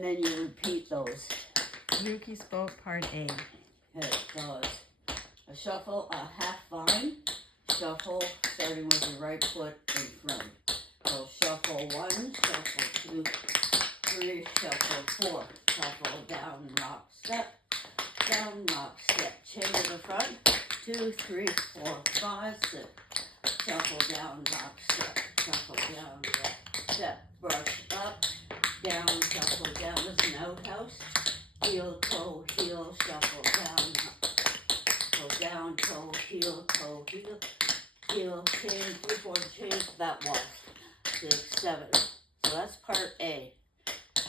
And then you repeat those. Lukey spoke part A. Okay, so it's a shuffle, a half vine, shuffle, starting with your right foot in front. So shuffle 1, shuffle 2, 3, shuffle 4, shuffle down, rock, step, chain to the front, 2, 3, 4, 5, 6, shuffle down, rock, step, shuffle down, rock, step, brush up, down, shuffle down, this is an outhouse, heel, toe, heel, shuffle down, go down, toe, heel, heel, chain, 3/4 chain, that was 6, 7, so that's part A.